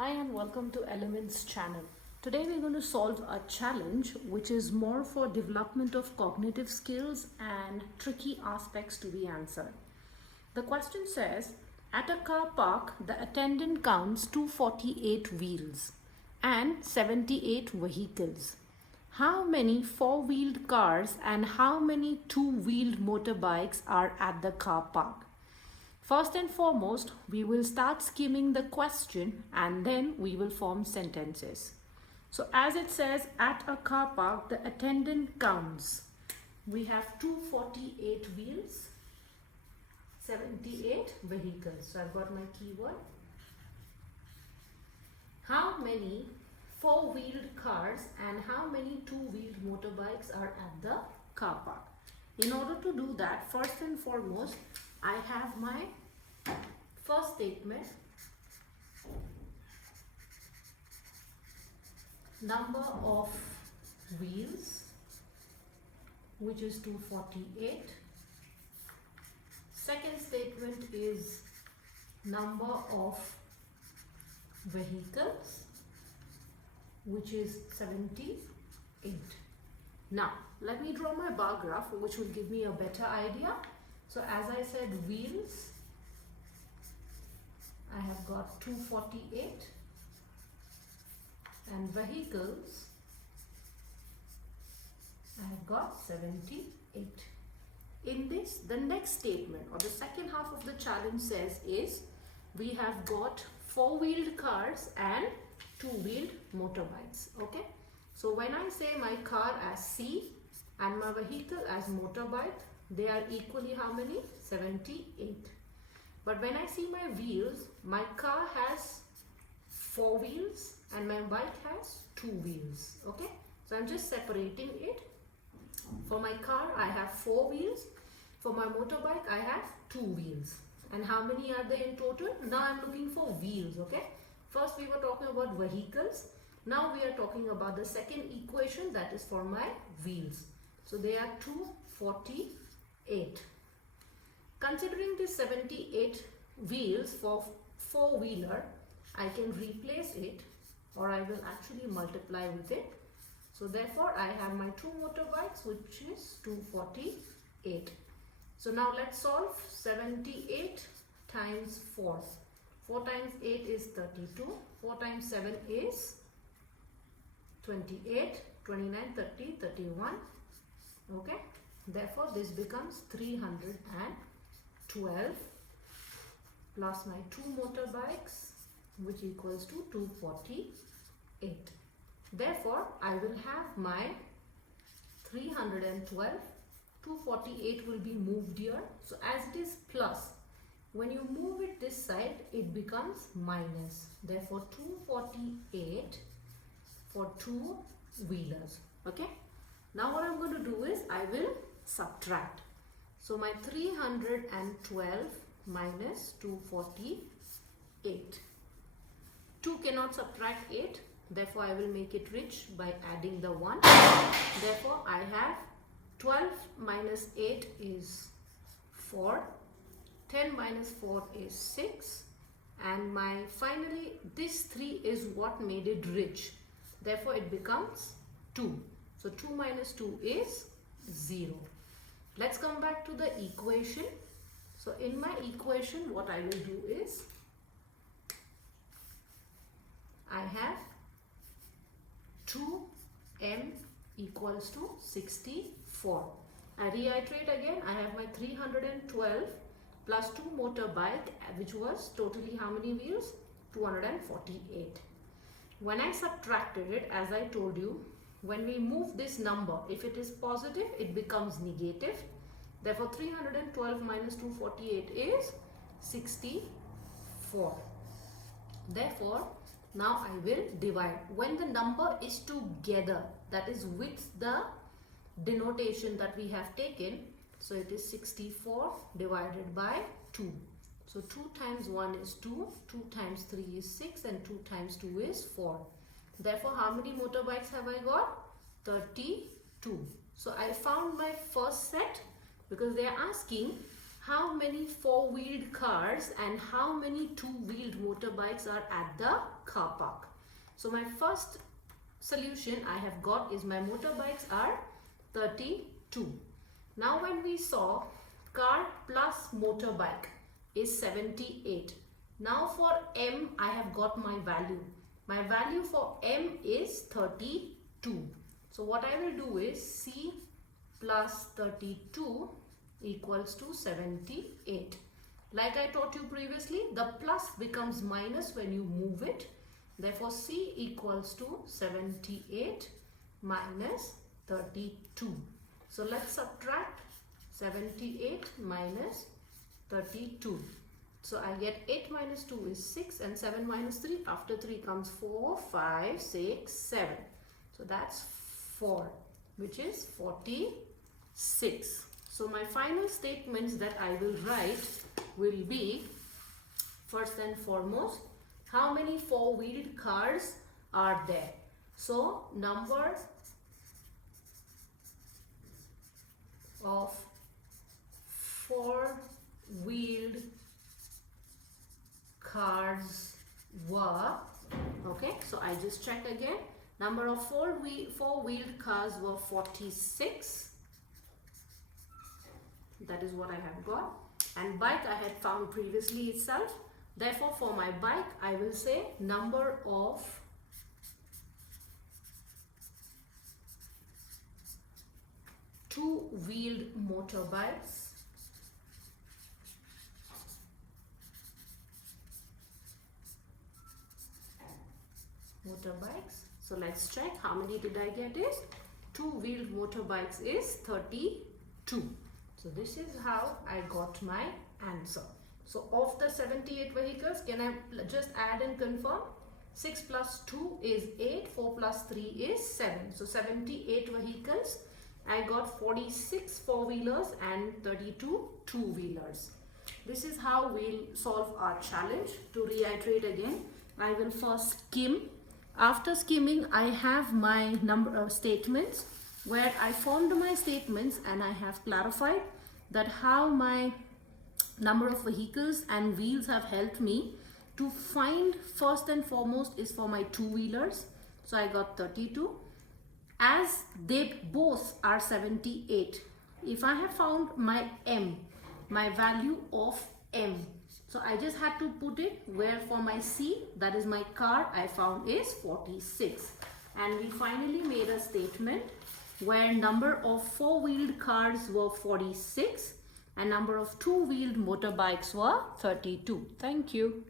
Hi and welcome to Elements channel. Today we're going to solve a challenge which is more for development of cognitive skills and tricky aspects to be answered. The question says, at a car park, the attendant counts 248 wheels and 78 vehicles. How many four-wheeled cars and how many two-wheeled motorbikes are at the car park? First and foremost, we will start skimming the question and then we will form sentences. So as it says, at a car park, the attendant counts. We have 248 wheels, 78 vehicles. So I've got my keyword. How many four-wheeled cars and how many two-wheeled motorbikes are at the car park? In order to do that, first and foremost, I have my first statement, number of wheels, which is 248. Second statement is number of vehicles, which is 78. Now, let me draw my bar graph, which will give me a better idea. So as I said, wheels, I have got 248, and vehicles, I have got 78. In this, the next statement or the second half of the challenge says is, we have got four-wheeled cars and two-wheeled motorbikes. Okay, so when I say my car as C and my vehicle as motorbike, they are equally how many? 78. But when I see my wheels, my car has four wheels and my bike has two wheels. Okay, so I'm just separating it. For my car, I have four wheels. For my motorbike, I have two wheels. And how many are there in total? Now I'm looking for wheels. Okay, first we were talking about vehicles. Now we are talking about the second equation, that is for my wheels. So they are 248. Considering the 78 wheels for four-wheeler, I can replace it, or I will actually multiply with it. So therefore, I have my two motorbikes, which is 248. So now let's solve 78 times 4. 4 times 8 is 32. 4 times 7 is 28. 29, 30, 31. Okay. Therefore, this becomes 312 plus my two motorbikes, which equals to 248. Therefore, I will have my 312, 248 will be moved here. So as it is plus, when you move it this side, it becomes minus. Therefore, 248 for two wheelers. Okay. Now what I'm going to do is I will subtract. So my 312 minus 248. 2 cannot subtract 8. Therefore, I will make it rich by adding the 1. Therefore, I have 12 minus 8 is 4. 10 minus 4 is 6. And my finally, this 3 is what made it rich. Therefore, it becomes 2. So 2 minus 2 is 0. Let's come back to the equation. So in my equation, what I will do is, I have 2m equals to 64. I reiterate again, I have my 312 plus 2 motorbike, which was totally how many wheels? 248. When I subtracted it, as I told you, when we move this number, if it is positive, it becomes negative. Therefore, 312 minus 248 is 64. Therefore, now I will divide. When the number is together, that is with the denotation that we have taken, so it is 64 divided by 2. So 2 times 1 is 2, 2 times 3 is 6, and 2 times 2 is 4. Therefore, how many motorbikes have I got? 32. So I found my first set, because they are asking how many four-wheeled cars and how many two-wheeled motorbikes are at the car park. So my first solution I have got is my motorbikes are 32. Now when we saw car plus motorbike is 78. Now for M I have got my value. My value for M is 32. So what I will do is C plus 32 equals to 78. Like I taught you previously, the plus becomes minus when you move it. Therefore, C equals to 78 minus 32. So let's subtract 78 minus 32. So I get 8 minus 2 is 6 and 7 minus 3. After 3 comes 4, 5, 6, 7. So that's 4, which is 46. So my final statements that I will write will be, first and foremost, how many four-wheeled cars are there? So number of four-wheeled cars were, okay, so I just check again. Number of four-wheeled cars were 46. That is what I have got. And bike I had found previously itself. Therefore, for my bike, I will say number of two-wheeled motorbikes So let's check how many did I get is two-wheeled motorbikes is 32. So this is how I got my answer. So of the 78 vehicles, can I just add and confirm? 6 plus 2 is 8, 4 plus 3 is 7. So 78 vehicles. I got 46 four-wheelers and 32 two-wheelers. This is how we'll solve our challenge. To reiterate again, I will first skim. After skimming, I have my number of statements where I formed my statements and I have clarified that how my number of vehicles and wheels have helped me to find. First and foremost is for my two-wheelers. So I got 32. As they both are 78, if I have found my M, my value of M, so I just had to put it where for my C, that is my car, I found is 46. And we finally made a statement where number of four-wheeled cars were 46 and number of two-wheeled motorbikes were 32. Thank you.